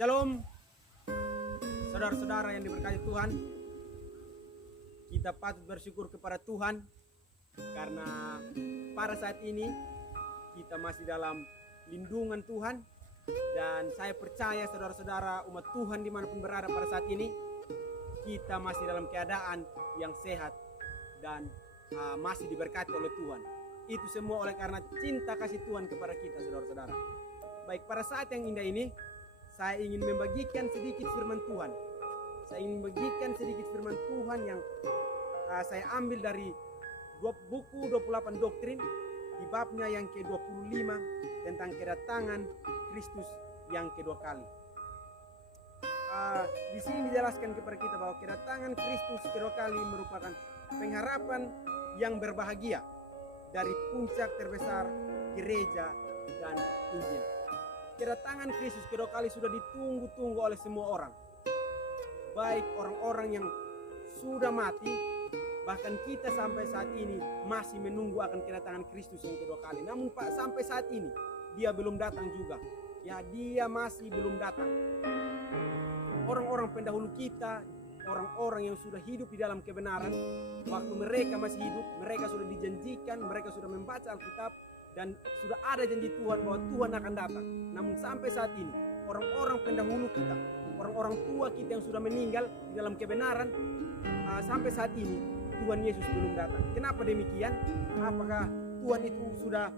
Shalom, saudara-saudara yang diberkati Tuhan. Kita patut bersyukur kepada Tuhan karena pada saat ini kita masih dalam lindungan Tuhan. Dan saya percaya saudara-saudara umat Tuhan dimanapun berada pada saat ini, kita masih dalam keadaan yang sehat dan masih diberkati oleh Tuhan. Itu semua oleh karena cinta kasih Tuhan kepada kita, saudara-saudara. Baik, pada saat yang indah ini saya ingin membagikan sedikit firman Tuhan. Saya ingin membagikan sedikit firman Tuhan yang saya ambil dari buku 28 doktrin di babnya yang ke-25 tentang kedatangan Kristus yang kedua kali. Di sini dijelaskan kepada kita bahwa kedatangan Kristus kedua kali merupakan pengharapan yang berbahagia dari puncak terbesar gereja dan Injil. Kedatangan Kristus kedua kali sudah ditunggu-tunggu oleh semua orang. Baik orang-orang yang sudah mati, bahkan kita sampai saat ini masih menunggu akan kedatangan Kristus yang kedua kali. Namun Pak, sampai saat ini dia belum datang juga. Ya, dia masih belum datang. Orang-orang pendahulu kita, orang-orang yang sudah hidup di dalam kebenaran, waktu mereka masih hidup, mereka sudah dijanjikan, mereka sudah membaca Alkitab, dan sudah ada janji Tuhan bahwa Tuhan akan datang. Namun sampai saat ini orang-orang pendahulu kita, orang-orang tua kita yang sudah meninggal di dalam kebenaran, sampai saat ini Tuhan Yesus belum datang. Kenapa demikian? Apakah Tuhan itu sudah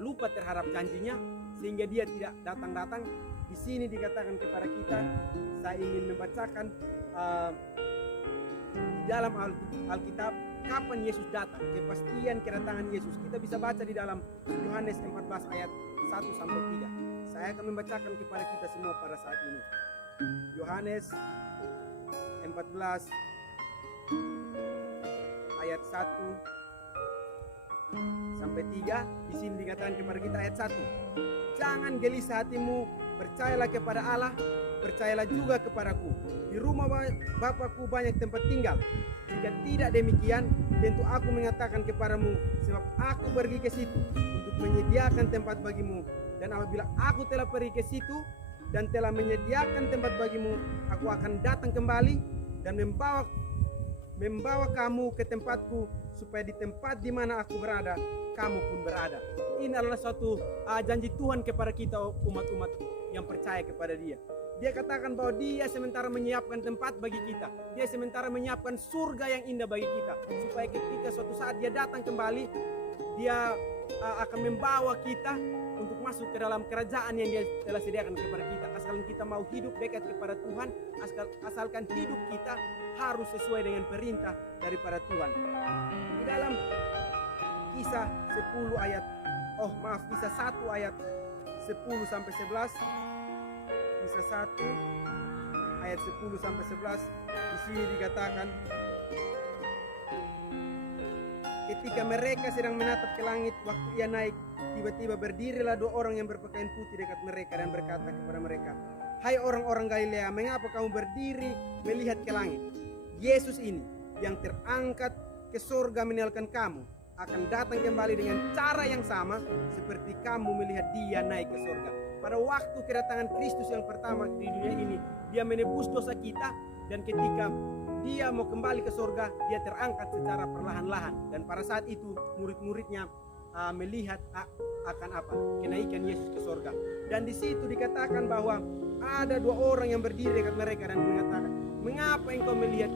lupa terhadap janjinya sehingga dia tidak datang-datang? Di sini dikatakan kepada kita, saya ingin membacakan di dalam Alkitab kapan Yesus datang, kepastian kedatangan Yesus. Kita bisa baca di dalam Yohanes 14 ayat 1 sampai 3. Saya akan membacakan kepada kita semua pada saat ini. Yohanes 14 ayat 1 sampai 3. Di sini dikatakan kepada kita ayat 1. Jangan gelisah hatimu, percayalah kepada Allah, percayalah juga kepadaku. Di rumah Bapakku banyak tempat tinggal. Jika tidak demikian, tentu aku mengatakan kepadamu, sebab aku pergi ke situ untuk menyediakan tempat bagimu. Dan apabila aku telah pergi ke situ dan telah menyediakan tempat bagimu, aku akan datang kembali dan membawa kamu ke tempatku, supaya di tempat di mana aku berada, kamu pun berada. Ini adalah suatu janji Tuhan kepada kita umat-umat yang percaya kepada Dia. Dia katakan bahwa dia sementara menyiapkan tempat bagi kita. Dia sementara menyiapkan surga yang indah bagi kita. Supaya ketika suatu saat dia datang kembali, dia akan membawa kita untuk masuk ke dalam kerajaan yang dia telah sediakan kepada kita. Asalkan kita mau hidup dekat kepada Tuhan, asalkan hidup kita harus sesuai dengan perintah daripada Tuhan. Di dalam kisah 1 ayat 10 sampai 11. Kisah 1 ayat 10 sampai 11, di sini dikatakan, ketika mereka sedang menatap ke langit, waktu ia naik, tiba-tiba berdirilah 2 orang yang berpakaian putih dekat mereka dan berkata kepada mereka, "Hai orang-orang Galilea, mengapa kamu berdiri melihat ke langit? Yesus ini yang terangkat ke surga meninggalkan kamu akan datang kembali dengan cara yang sama seperti kamu melihat dia naik ke surga." Pada waktu kedatangan Kristus yang pertama di dunia ini, dia menebus dosa kita, dan ketika dia mau kembali ke surga, dia terangkat secara perlahan-lahan. Dan pada saat itu murid-muridnya melihat akan apa? Kenaikan Yesus ke surga. Dan di situ dikatakan bahwa ada 2 orang yang berdiri dekat mereka dan mengatakan, "Mengapa engkau melihat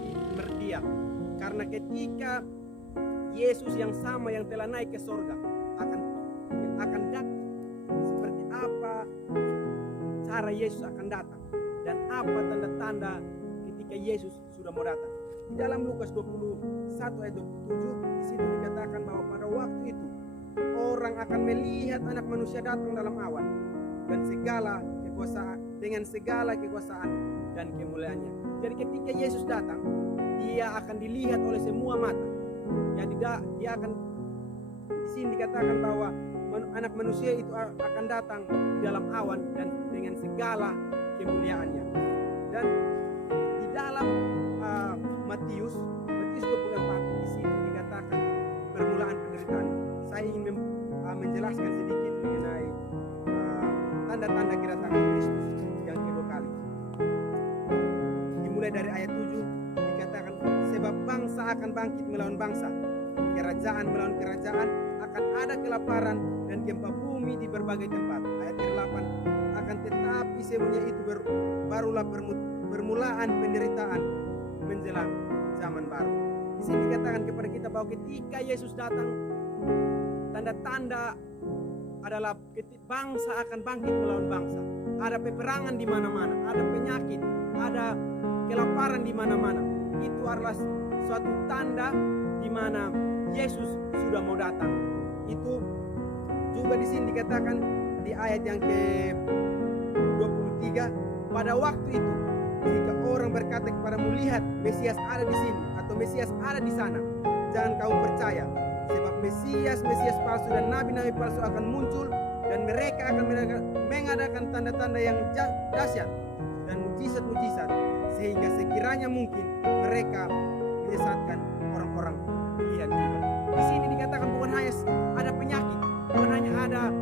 dia?" Karena ketika Yesus yang sama yang telah naik ke surga akan datang, seperti apa cara Yesus akan datang dan apa tanda-tanda ketika Yesus sudah mau datang. Di dalam Lukas 21 ayat 27, di situ dikatakan bahwa pada waktu itu orang akan melihat Anak Manusia datang dalam awan dan dengan segala kekuasaan dan kemuliaannya. Jadi ketika Yesus datang, dia akan dilihat oleh semua mata. Ya, dia akan, di sini dikatakan bahwa Anak Manusia itu akan datang di dalam awan dan dengan segala kemuliaannya. Dan di dalam Matius 24, di sini dikatakan permulaan penderitaan. Saya ingin menjelaskan sedikit mengenai tanda-tanda kedatangan Kristus yang kedua kali. mulai dari ayat 7 dikatakan, sebab bangsa akan bangkit melawan bangsa, kerajaan melawan kerajaan, akan ada kelaparan dan gempa bumi di berbagai tempat. Ayat 8, akan tetapi semuanya itu barulah bermulaan penderitaan menjelang zaman baru. Di sini dikatakan kepada kita bahwa ketika Yesus datang, tanda-tanda adalah bangsa akan bangkit melawan bangsa. Ada peperangan di mana-mana, ada penyakit, ada kelaparan di mana-mana. Itu adalah suatu tanda di mana Yesus sudah mau datang. Itu juga di sini dikatakan di ayat yang ke-23, pada waktu itu jika orang berkata kepadamu, lihat Mesias ada di sini atau Mesias ada di sana, jangan kamu percaya, sebab Mesias palsu dan nabi-nabi palsu akan muncul, dan mereka akan mengadakan tanda-tanda yang dahsyat dan mujizat-mujizat, sehingga sekiranya mungkin mereka menyesatkan orang-orang pilihan juga. Di sini dikatakan bukan hanya ada penyakit, bukan hanya ada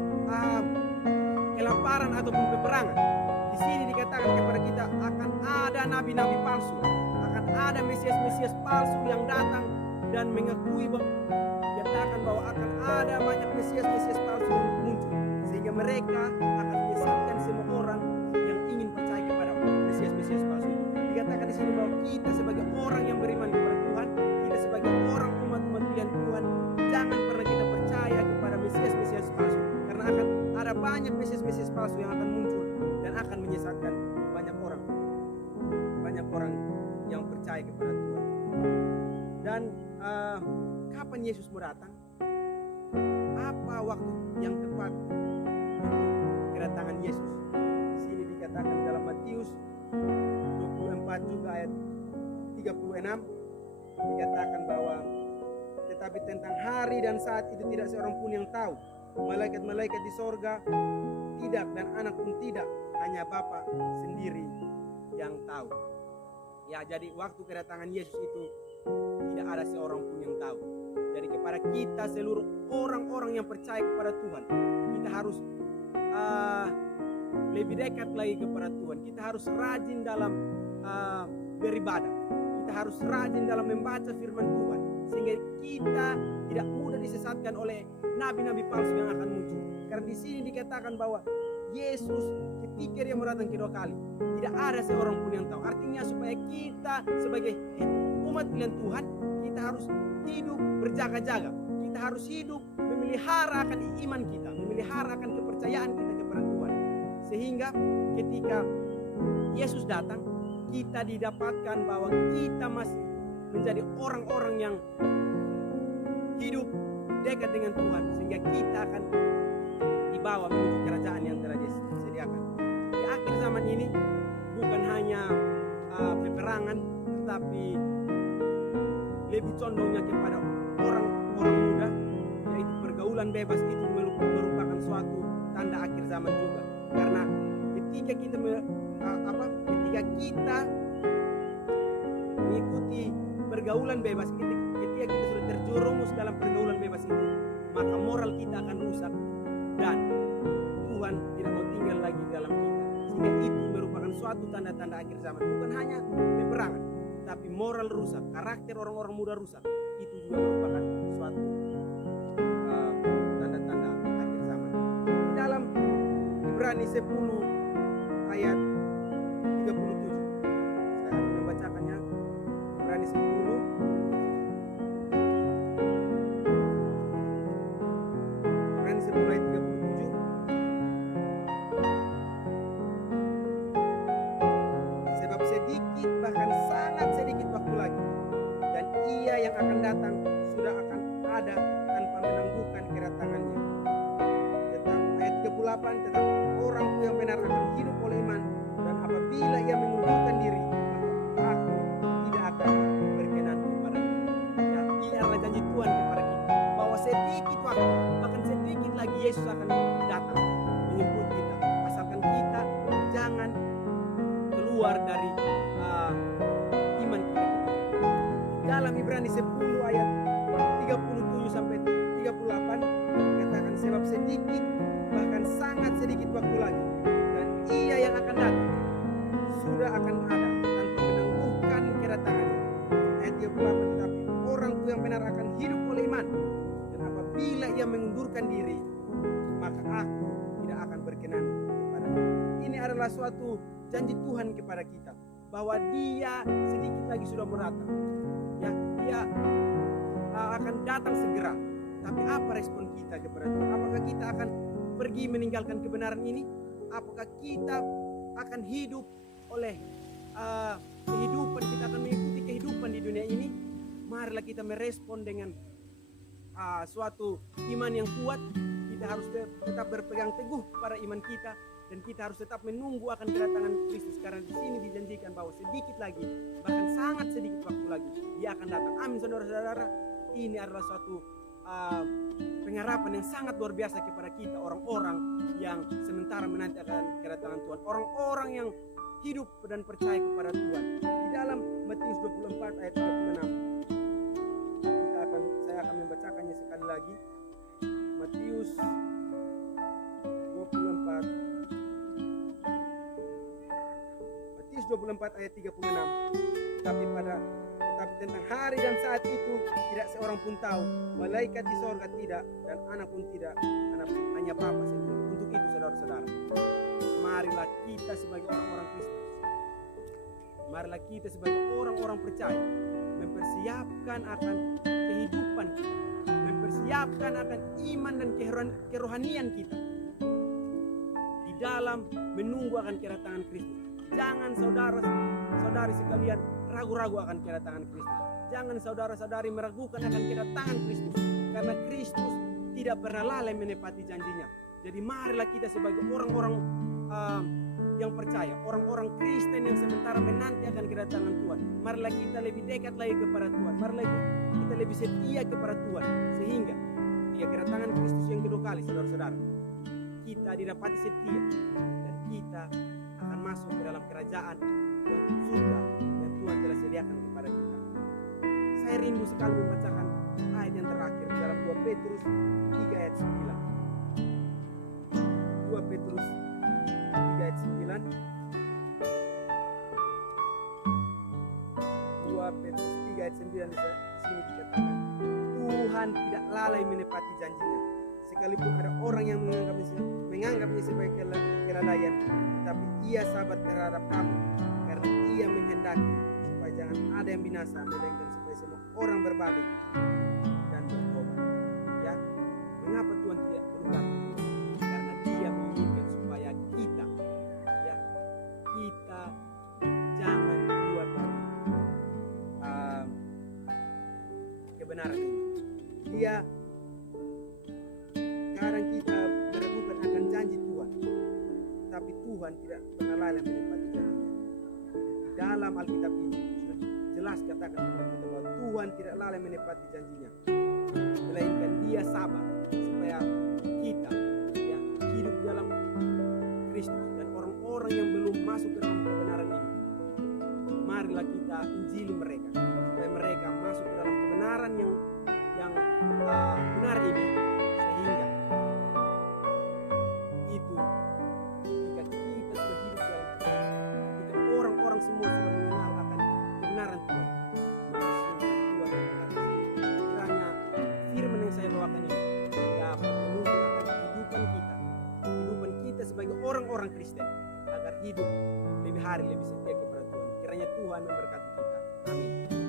kelaparan ataupun peperangan. Di sini dikatakan kepada kita akan ada nabi-nabi palsu, akan ada Mesias palsu yang datang dan mengakui bahwa dikatakan bahwa akan ada banyak Mesias palsu yang muncul, sehingga mereka akan menyesatkan semua orang yang ingin percaya kepada Mesias palsu itu. Dikatakan di sini bahwa kita sebagai orang yang beriman kepada Tuhan, kita sebagai orang umat pilihan Tuhan, jangan pernah kita percaya kepada Mesias palsu, karena akan ada banyak Mesias palsu yang akan muncul dan akan menyesatkan banyak orang yang percaya kepada Tuhan. Dan kapan Yesus mau datang? Apa waktu yang tepat untuk kedatangan Yesus? Di sini dikatakan dalam Matius 24 juga ayat 36 dikatakan bahwa tetapi tentang hari dan saat itu tidak seorang pun yang tahu, malaikat-malaikat di sorga tidak, dan anak pun tidak, hanya Bapa sendiri yang tahu. Ya, jadi waktu kedatangan Yesus itu tidak ada seorang pun yang tahu. Jadi kepada kita seluruh orang-orang yang percaya kepada Tuhan, kita harus lebih dekat lagi kepada Tuhan. Kita harus rajin dalam beribadah. Kita harus rajin dalam membaca firman Tuhan, sehingga kita tidak mudah disesatkan oleh nabi-nabi palsu yang akan muncul. Karena di sini dikatakan bahwa Yesus ketika dia mau datang kedua kali, tidak ada seorang pun yang tahu. Artinya supaya kita sebagai umat pilihan Tuhan, kita harus hidup berjaga-jaga. Kita harus hidup memelihara akan iman kita, memelihara akan kepercayaan kita kepada Tuhan. Sehingga ketika Yesus datang, kita didapatkan bahwa kita masih menjadi orang-orang yang hidup dekat dengan Tuhan, sehingga kita akan dibawa menuju kerajaan yang telah disediakan. Di akhir zaman ini bukan hanya peperangan, tetapi lebih condongnya kepada orang-orang muda, yaitu pergaulan bebas itu merupakan suatu tanda akhir zaman juga. Karena ketika kita mengikuti pergaulan bebas, ketika kita sudah terjerumus dalam pergaulan bebas itu, maka moral kita akan rusak dan Tuhan tidak mau tinggal lagi dalam kita. Sehingga itu merupakan suatu tanda-tanda akhir zaman. Bukan hanya peperangan, tapi moral rusak, karakter orang-orang muda rusak. Itu juga merupakan suatu tanda-tanda akhir zaman. Di dalam Ibrani 10 ayat 37, saya akan membacakannya. Ibrani 10 ayat 37. Sebab sedikit, bahkan sangat sedikit waktu lagi, dan Ia yang akan datang sudah akan ada tanpa menangguhkan kedatangannya. Ayat 38, tetapi orangku yang benar akan hidup oleh iman, dan apabila ia mengundurkan diri, maka aku tidak akan berkenan kepadanya. Ya, ini adalah janji Tuhan kepada kita, bahwa sedikit waktu, bahkan sedikit lagi Yesus akan datang menjemput kita, asalkan kita jangan keluar dari iman kita. Dalam Ibrani 10 ayat 37 sampai 38 dikatakan, sebab sedikit, bahkan sangat sedikit waktu lagi, dan Ia yang akan datang sudah akan ada tanpa menangguhkan kedatangannya. Ayat 38, tetapi orang itu yang benar akan hidup oleh iman. Dan apabila ia mengundurkan diri, maka aku tidak akan berkenan kepadanya. Ini adalah suatu janji Tuhan kepada kita, bahwa Dia sedikit lagi sudah mau datang. Ya, Dia akan datang segera. Tapi apa respon kita kepada Tuhan? Apakah kita akan pergi meninggalkan kebenaran ini? Apakah kita akan hidup oleh kehidupan, kita akan mengikuti kehidupan di dunia ini? Marilah kita merespon dengan suatu iman yang kuat. Kita harus tetap berpegang teguh pada iman kita, dan kita harus tetap menunggu akan kedatangan Kristus, karena di sini dijanjikan bahwa sedikit lagi, bahkan sangat sedikit waktu lagi, Dia akan datang. Amin, saudara-saudara. Ini adalah suatu pengharapan yang sangat luar biasa kepada kita, orang-orang yang sementara menanti akan kedatangan Tuhan, orang-orang yang hidup dan percaya kepada Tuhan. Di dalam Matius 24 ayat 36, saya akan membacakannya sekali lagi. Matius 24 ayat 36. Tetapi tentang hari dan saat itu tidak seorang pun tahu, malaikat di sorga tidak, dan anak pun tidak, hanya Bapa sendiri. Untuk itu, saudara-saudara, marilah kita sebagai orang-orang Kristus, marilah kita sebagai orang-orang percaya mempersiapkan akan kehidupan kita, mempersiapkan akan iman dan kerohanian kita di dalam menunggu akan kedatangan Kristus. Jangan saudara-saudari sekalian ragu-ragu akan kedatangan Kristus. Jangan saudara-saudari meragukan akan kedatangan Kristus, karena Kristus tidak pernah lalai menepati janjinya. Jadi marilah kita sebagai orang-orang yang percaya, orang-orang Kristen yang sementara menanti akan kedatangan Tuhan, marilah kita lebih dekat lagi kepada Tuhan. Marilah kita lebih setia kepada Tuhan, sehingga ketika kedatangan Kristus yang kedua kali, saudara-saudara, kita didapati setia dan kita akan masuk ke dalam kerajaan yang surga yang Tuhan telah sediakan kepada kita. Saya rindu sekali membacakan ayat yang terakhir dalam 2 Petrus 3 ayat 9. 2 Petrus 3 ayat 9. 2 Petrus 3 ayat 9 di sini dikatakan, Tuhan tidak lalai menepati janjinya, sekalipun ada orang yang menganggapnya sebagai kelalaian, tetapi Ia sabar terhadap kamu, karena Ia menghendaki supaya jangan ada yang binasa, melainkan supaya semua orang berbalik dan bertobat. Ya, mengapa Tuhan tidak berubah? Karena Dia menginginkan supaya kita jangan keluar dari kebenaran ini. Dia sekarang kita meragukan akan janji Tuhan, tapi Tuhan tidak pernah lalai menepati janjinya. Dalam Alkitab ini sudah jelas katakan kepada kita bahwa Tuhan tidak lalai menepati janjinya, melainkan Dia sabar supaya kita hidup dalam Kristus. Dan orang-orang yang belum masuk ke dalam kebenaran ini, marilah kita injili mereka supaya mereka masuk ke dalam kebenaran yang benar ini, sehingga itu ketika kita sudah hidup dalam Tuhan, ketika orang-orang semua sudah mengenal akan kebenaran Tuhan, maka Tuhan akan kiranya firman yang saya bawakan ini dapat menuntun akan kehidupan kita sebagai orang-orang Kristen, agar hidup lebih hari lebih setia kepada Tuhan. Kiranya Tuhan memberkati kita. Amin.